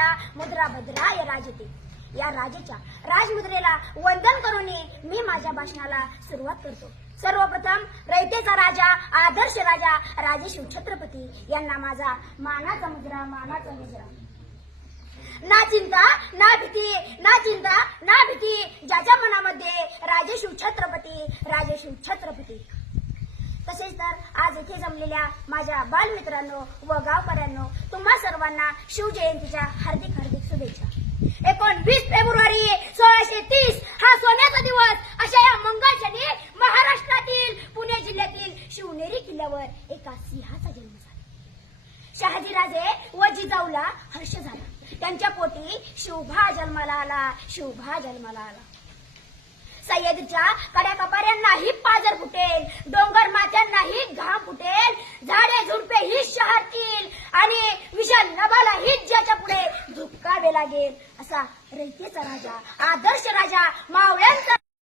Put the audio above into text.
राजा मुद्रा भद्राय राजते. या राजाच्या राजमुद्रेला वंदन करून मी माझ्या भाषणाला सुरुवात करतो. सर्वप्रथम रयतेचा राजा, आदर्श राजा, राजेशिव छत्रपती यांना माझा मानाचा मुद्रा, मानाचा मुद्रा. ना चिंता ना भीती, ना चिंता ना भीती, ज्याच्या मनामध्ये राजेशिव छत्रपती, राजेशिव छत्रपती. तसेच तर आज येथे जमलेल्या माझ्या बालमित्रांनो व गावकऱ्यांनो, तुम्हा सर्वांना शिवजयंतीच्या हार्दिक हार्दिक शुभेच्छा. 29 फेब्रुवारी 1630 हा सोन्याचा दिवस अशा या मंगळक्षणी महाराष्ट्रातील पुणे जिल्ह्यातील शिवनेरी किल्ल्यावर एका सिंहाचा जन्म झाला. शहाजीराजे व जिजाऊला हर्ष झाला. त्यांच्या पोटी शिवभा जन्माला आला, शिवभा जन्माला आला. सह्याद्रीच्या कड्या कपाऱ्यांनाही पाजर फुटेल, डोंगर माथ्यांनाही घाम फुटेल, झाडे झुडपे ही शहरतील आणि विशाल नभालाही ज्याच्या पुढे झुकावे लागेल असा रयतेचा राजा, आदर्श राजा, मावळ्यांचा